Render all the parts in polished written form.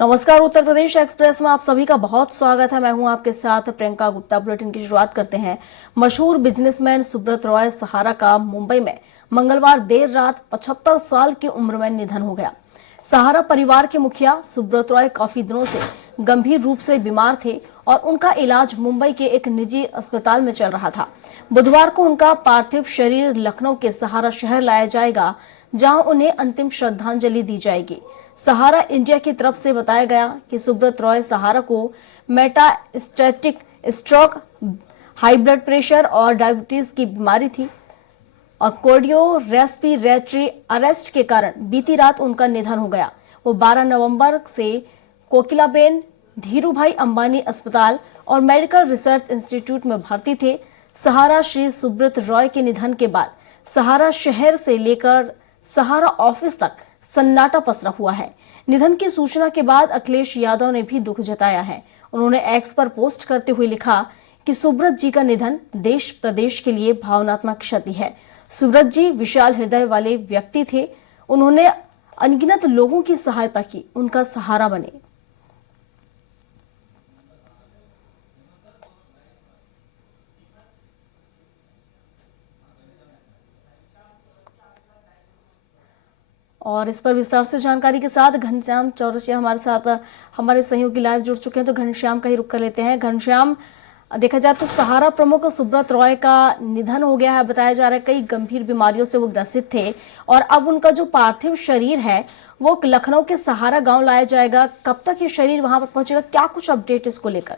नमस्कार। उत्तर प्रदेश एक्सप्रेस में आप सभी का बहुत स्वागत है। मैं हूं आपके साथ प्रियंका गुप्ता। बुलेटिन की शुरुआत करते हैं। मशहूर बिजनेसमैन सुब्रत रॉय सहारा का मुंबई में मंगलवार देर रात 75 साल की उम्र में निधन हो गया। सहारा परिवार के मुखिया सुब्रत रॉय काफी दिनों से गंभीर रूप से बीमार थे और उनका इलाज मुंबई के एक निजी अस्पताल में चल रहा था। बुधवार को उनका पार्थिव शरीर लखनऊ के सहारा शहर लाया जाएगा, जहां उन्हें अंतिम श्रद्धांजलि दी जाएगी। सहारा इंडिया की तरफ से बताया गया कि सुब्रत रॉय सहारा को metastatic stroke, high blood pressure और डायबिटीज की बीमारी थी और कार्डियो रेस्पिरेटरी अरेस्ट के कारण बीती रात उनका निधन हो गया। वो 12 नवंबर से कोकिलाबेन धीरूभाई अंबानी अस्पताल और मेडिकल रिसर्च इंस्टीट्यूट में भर्ती थे। सहारा श्री सुब्रत रॉय के निधन के बाद सहारा शहर से लेकर सहारा ऑफिस तक सन्नाटा पसरा हुआ है। निधन की सूचना के बाद अखिलेश यादव ने भी दुख जताया है। उन्होंने एक्स पर पोस्ट करते हुए लिखा कि सुब्रत जी का निधन देश प्रदेश के लिए भावनात्मक क्षति है। सुब्रत जी विशाल हृदय वाले व्यक्ति थे। उन्होंने अनगिनत लोगों की सहायता की, उनका सहारा बने। और इस पर विस्तार से जानकारी के साथ घनश्याम चौरसिया हमारे साथ हमारे सहयोगी लाइव जुड़ चुके हैं। तो घनश्याम का ही रुख कर लेते हैं। घनश्याम, देखा जाए तो सहारा प्रमुख सुब्रत रॉय का निधन हो गया है। बताया जा रहा है कई गंभीर बीमारियों से वो ग्रसित थे और अब उनका जो पार्थिव शरीर है वो लखनऊ के सहारा गांव लाया जाएगा। कब तक ये शरीर वहां पर पहुंचेगा, क्या कुछ अपडेट इसको लेकर?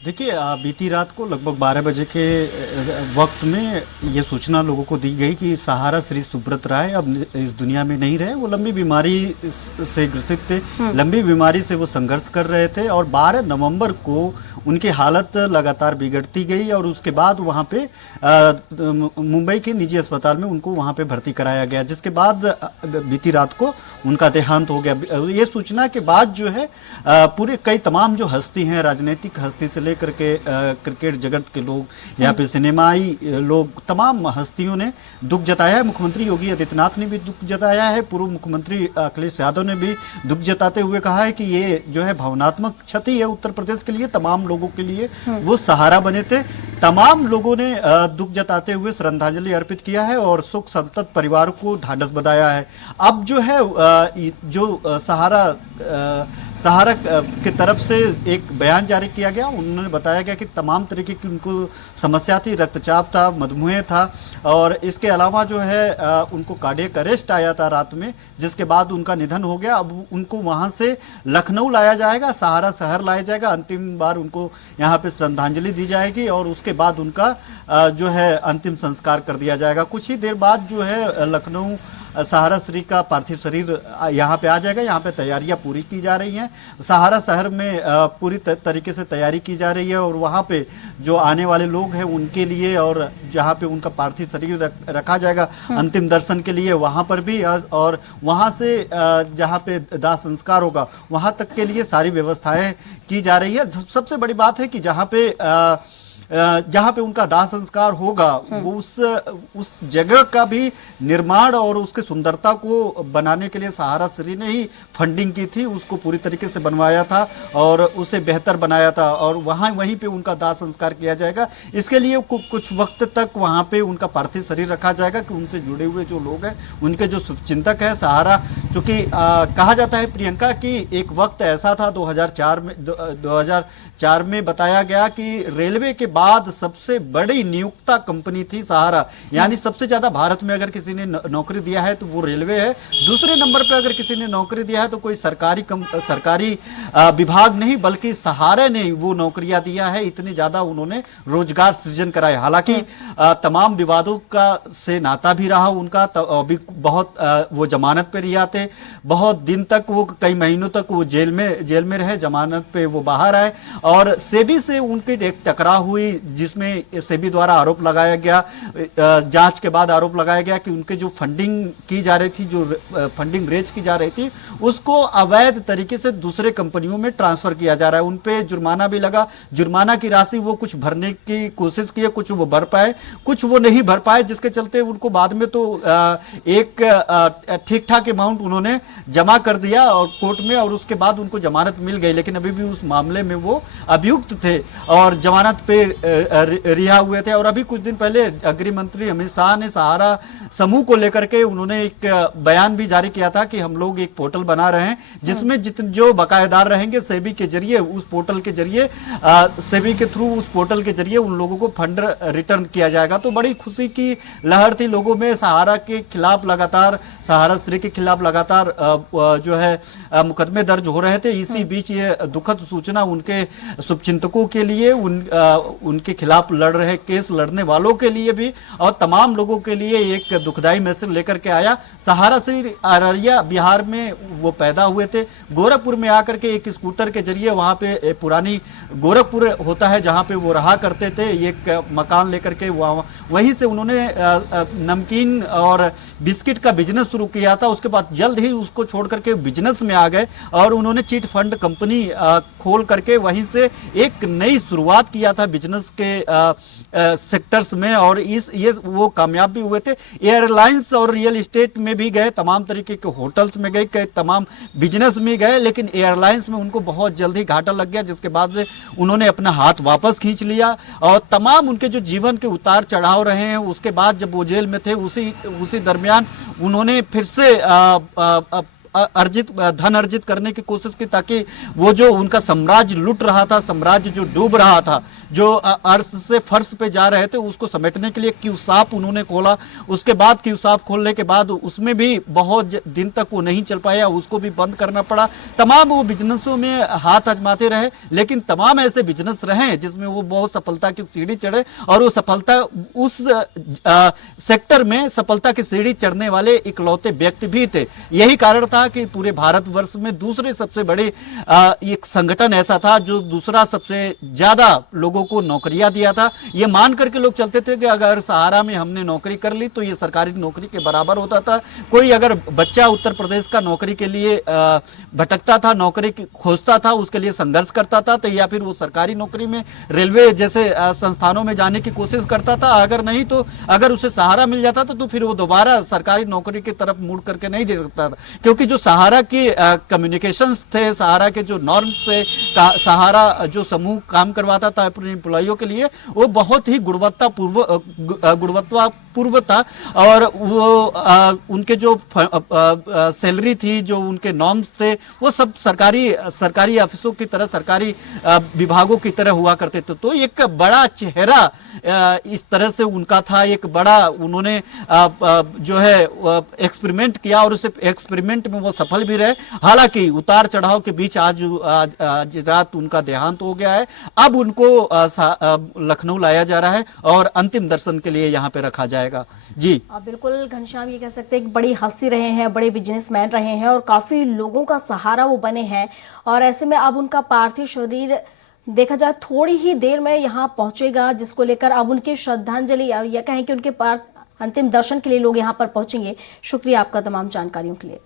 देखिए, बीती रात को लगभग 12 बजे के वक्त में ये सूचना लोगों को दी गई कि सहारा श्री सुब्रत राय अब इस दुनिया में नहीं रहे। वो लंबी बीमारी से ग्रसित थे, लंबी बीमारी से वो संघर्ष कर रहे थे और 12 नवंबर को उनकी हालत लगातार बिगड़ती गई और उसके बाद वहाँ पे मुंबई के निजी अस्पताल में उनको वहाँ पे भर्ती कराया गया, जिसके बाद बीती रात को उनका देहांत हो गया। ये सूचना के बाद जो है पूरे कई तमाम जो हस्ती हैं, राजनीतिक हस्ती से लेकर के क्रिकेट जगत के लोग, यहाँ पे सिनेमाई लोग, तमाम हस्तियों ने दुख जताया है। मुख्यमंत्री योगी आदित्यनाथ ने भी दुख जताया है। पूर्व मुख्यमंत्री अखिलेश यादव ने भी दुख जताते हुए कहा है कि ये जो है भावनात्मक क्षति है उत्तर प्रदेश के लिए, तमाम लोगों के लिए वो सहारा बने थे। तमाम लोगों ने दुख जताते हुए श्रद्धांजलि अर्पित किया है और शोक संतप्त परिवार को ढांढस बंधाया है। अब जो है जो सहारा की तरफ से एक बयान जारी किया गया। उन्होंने बताया गया कि तमाम तरीके की उनको समस्या थी, रक्तचाप था, मधुमेह था और इसके अलावा जो है उनको कार्डियक अरेस्ट आया था रात में, जिसके बाद उनका निधन हो गया। अब उनको वहां से लखनऊ लाया जाएगा, सहारा शहर लाया जाएगा, अंतिम बार उनको यहाँ पे श्रद्धांजलि दी जाएगी और उसके बाद उनका जो है अंतिम संस्कार कर दिया जाएगा। कुछ ही देर बाद जो है लखनऊ सहारा श्री का पार्थिव शरीर यहाँ पे आ जाएगा। यहाँ पे तैयारियां पूरी की जा रही हैं। सहारा शहर में पूरी तरीके से तैयारी की जा रही है और वहाँ पे जो आने वाले लोग हैं उनके लिए और जहाँ पे उनका पार्थिव शरीर रखा जाएगा अंतिम दर्शन के लिए, वहाँ पर भी और वहाँ से जहाँ पे दाह संस्कार होगा वहाँ तक के लिए सारी व्यवस्थाएं की जा रही है। सबसे बड़ी बात है कि जहाँ पे उनका दाह संस्कार होगा वो उस जगह का भी निर्माण और उसकी सुंदरता को बनाने के लिए सहारा श्री ने ही फंडिंग की थी, उसको पूरी तरीके से बनवाया था और उसे बेहतर बनाया था और वहीं पे उनका दाह संस्कार किया जाएगा। इसके लिए कुछ वक्त तक वहां पे उनका पार्थिव शरीर रखा जाएगा कि उनसे जुड़े हुए जो लोग हैं, उनके जो चिंतक है सहारा, चूंकि कहा जाता है प्रियंका कि एक वक्त ऐसा था 2004 में बताया गया कि रेलवे के बाद सबसे बड़ी नियुक्ता कंपनी थी सहारा, यानी सबसे ज्यादा भारत में अगर किसी ने नौकरी दिया है तो वो रेलवे है। दूसरे नंबर पर अगर किसी ने नौकरी दिया है तो कोई सरकारी विभाग नहीं बल्कि सहारा ने वो नौकरियां दिया है। इतने ज्यादा उन्होंने रोजगार सृजन कराया। हालांकि तमाम विवादों का से नाता भी रहा उनका, अभी बहुत वो जमानत पे रिहा थे, बहुत दिन तक वो कई महीनों तक वो जेल में रहे, जमानत पे वो बाहर आए और सेबी से उनकी एक टकराव हुई भी जिसमें सेबी द्वारा आरोप लगाया गया, जांच के बाद आरोप लगाया गया कि उनके जो फंडिंग की जा रही थी, जो फंडिंग रेज की जा रही थी, उसको अवैध तरीके से दूसरे कंपनियों में ट्रांसफर किया जा रहा है। उन पे जुर्माना भी लगा। जुर्माना की राशि वो कुछ भरने की कोशिश की है, कुछ वो भर पाए, कुछ वो नहीं भर पाए, जिसके चलते उनको बाद में तो एक ठीक ठाक अमाउंट उन्होंने जमा कर दिया और कोर्ट में, और उसके बाद उनको जमानत मिल गई। लेकिन अभी भी उस मामले में वो अभियुक्त थे और जमानत पे रिहा हुए थे। और अभी कुछ दिन पहले गृह मंत्री अमित शाह ने सहारा समूह को लेकर के उन्होंने एक बयान भी जारी किया था कि हम लोग एक पोर्टल बना रहे हैं जिसमें जितने जो बकायेदार रहेंगे सेबी के जरिए, उस पोर्टल के जरिए, सेबी के थ्रू उस पोर्टल के जरिए उन लोगों को फंड रिटर्न किया जाएगा। तो बड़ी खुशी की लहर थी लोगों में। सहारा के खिलाफ लगातार, सहारा श्री के खिलाफ लगातार जो है मुकदमे दर्ज हो रहे थे। इसी बीच ये दुखद सूचना उनके शुभचिंतकों के लिए, उनके खिलाफ लड़ रहे केस लड़ने वालों के लिए भी और तमाम लोगों के लिए एक दुखदाई मैसेज लेकर के आया। सहारा श्री अररिया बिहार में वो पैदा हुए थे। गोरखपुर में आकर के एक स्कूटर के जरिए, वहां पे पुरानी गोरखपुर होता है जहां पे वो रहा करते थे, एक मकान लेकर के वहीं से उन्होंने नमकीन और बिस्किट का बिजनेस शुरू किया था। उसके बाद जल्द ही उसको छोड़ करके बिजनेस में आ गए और उन्होंने चिट फंड कंपनी खोल करके वहीं से एक नई शुरुआत किया था बिजनेस के सेक्टर्स में, और ये वो कामयाब भी हुए थे। एयरलाइंस और रियल एस्टेट में भी गए, तमाम तरीके के होटल्स में गए, तमाम बिजनेस में गए, लेकिन एयरलाइंस में उनको बहुत जल्द ही घाटा लग गया, जिसके बाद उन्होंने अपना हाथ वापस खींच लिया। और तमाम उनके जो जीवन के उतार चढ़ाव रहे हैं, उसके बाद जब वो जेल में थे उसी दरमियान उन्होंने फिर से धन अर्जित करने की कोशिश की, ताकि वो जो उनका साम्राज्य लुट रहा था, साम्राज्य जो डूब रहा था, जो अर्श से फर्श पे जा रहे थे, उसको समेटने के लिए क्यूसाप उन्होंने खोला। उसके बाद क्यूसाप खोलने के बाद उसमें भी बहुत दिन तक वो नहीं चल पाया, उसको भी बंद करना पड़ा। तमाम वो बिजनेसों में हाथ आजमाते रहे, लेकिन तमाम ऐसे बिजनेस रहे जिसमें वो बहुत सफलता की सीढ़ी चढ़े, और वो सफलता उस सेक्टर में सफलता की सीढ़ी चढ़ने वाले इकलौते व्यक्ति भी थे। यही कारण था कि पूरे भारतवर्ष में दूसरे सबसे बड़े एक संगठन ऐसा था जो दूसरा सबसे ज्यादा लोगों को नौकरियां दिया था। ये मान करके लोग चलते थे कि अगर सहारा में हमने नौकरी कर ली तो ये सरकारी नौकरी के बराबर होता था। कोई अगर बच्चा उत्तर प्रदेश का नौकरी के लिए भटकता था, नौकरी खोजता था, उसके लिए संघर्ष करता था, तो या फिर वो सरकारी नौकरी में रेलवे जैसे संस्थानों में जाने की कोशिश करता था। अगर नहीं तो अगर उसे सहारा मिल जाता तो फिर वो दोबारा सरकारी नौकरी की तरफ मुड़ करके नहीं दे सकता था, क्योंकि जो सहारा की कम्युनिकेशंस थे, सहारा के जो नॉर्म से सहारा जो समूह काम करवाता था अपने एम्प्लॉइयों के लिए, वो बहुत ही गुणवत्तापूर्व था। और वो उनके जो सैलरी थी, जो उनके नॉर्म्स थे, वो सब सरकारी ऑफिसों की तरह, सरकारी विभागों की तरह हुआ करते थे। तो एक बड़ा चेहरा इस तरह से उनका था, एक बड़ा उन्होंने जो है एक्सपेरिमेंट किया और उस एक्सपेरिमेंट में वो सफल भी रहे। हालांकि उतार चढ़ाव के बीच आज रात उनका देहांत हो गया है। अब उनको लखनऊ लाया जा रहा है और अंतिम दर्शन के लिए यहाँ पे रखा जाएगा। जी बिल्कुल घनश्याम, ये कह सकते हैं कि बड़ी हस्ती रहे हैं, बड़े बिजनेसमैन रहे हैं और काफी लोगों का सहारा वो बने हैं। और ऐसे में अब उनका पार्थिव शरीर देखा जाए थोड़ी ही देर में यहाँ पहुंचेगा, जिसको लेकर अब उनकी श्रद्धांजलि या कहें कि उनके अंतिम दर्शन के लिए लोग यहाँ पर पहुंचेंगे। शुक्रिया आपका तमाम जानकारियों के लिए।